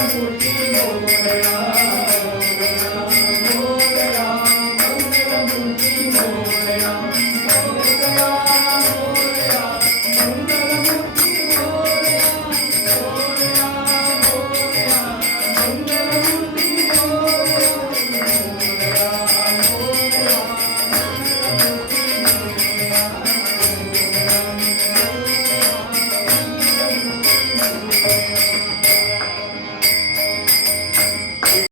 Yeah.